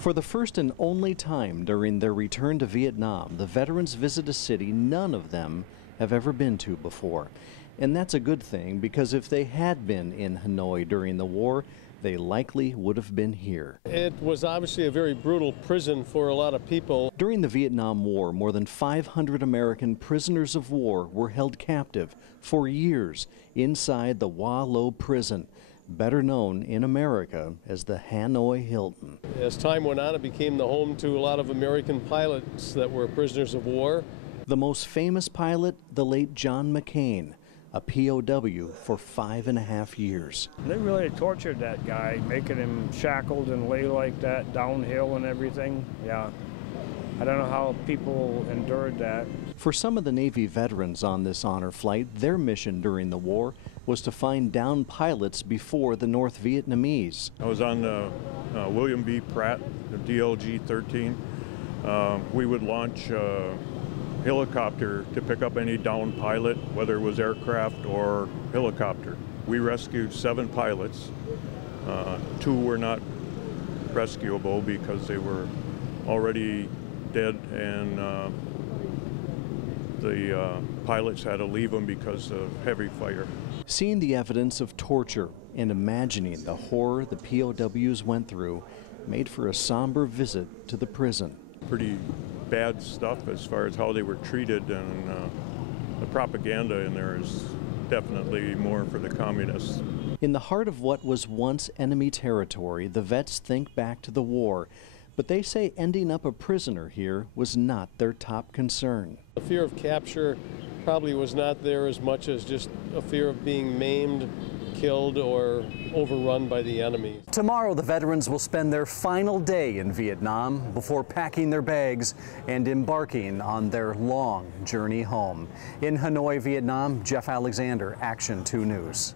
For the first and only time during their return to Vietnam, the veterans visit a city none of them have ever been to before. And that's a good thing, because if they had been in Hanoi during the war, they likely would have been here. It was obviously a very brutal prison for a lot of people. During the Vietnam War, more than 500 American prisoners of war were held captive for years inside the Hoa Lo prison, better known in America as the Hanoi Hilton. As time went on, it became the home to a lot of American pilots that were prisoners of war. The most famous pilot, the late John McCain, a POW for 5.5 years. They really tortured that guy, making him shackled and lay like that downhill and everything. Yeah, I don't know how people endured that. For some of the Navy veterans on this honor flight, their mission during the war was to find downed pilots before the North Vietnamese. I was on the William B. Pratt, the DLG-13. We would launch helicopter to pick up any downed pilot, whether it was aircraft or helicopter. We rescued 7 pilots. 2 were not rescuable because they were already dead, and the pilots had to leave them because of heavy fire. Seeing the evidence of torture and imagining the horror the POWs went through made for a somber visit to the prison. Pretty bad stuff as far as how they were treated, and the propaganda in there is definitely more for the communists. In the heart of what was once enemy territory, the vets think back to the war, but they say ending up a prisoner here was not their top concern. The fear of capture probably was not there as much as just a fear of being maimed, killed, or overrun by the enemy. Tomorrow, the veterans will spend their final day in Vietnam before packing their bags and embarking on their long journey home. In Hanoi, Vietnam, Jeff Alexander, Action 2 News.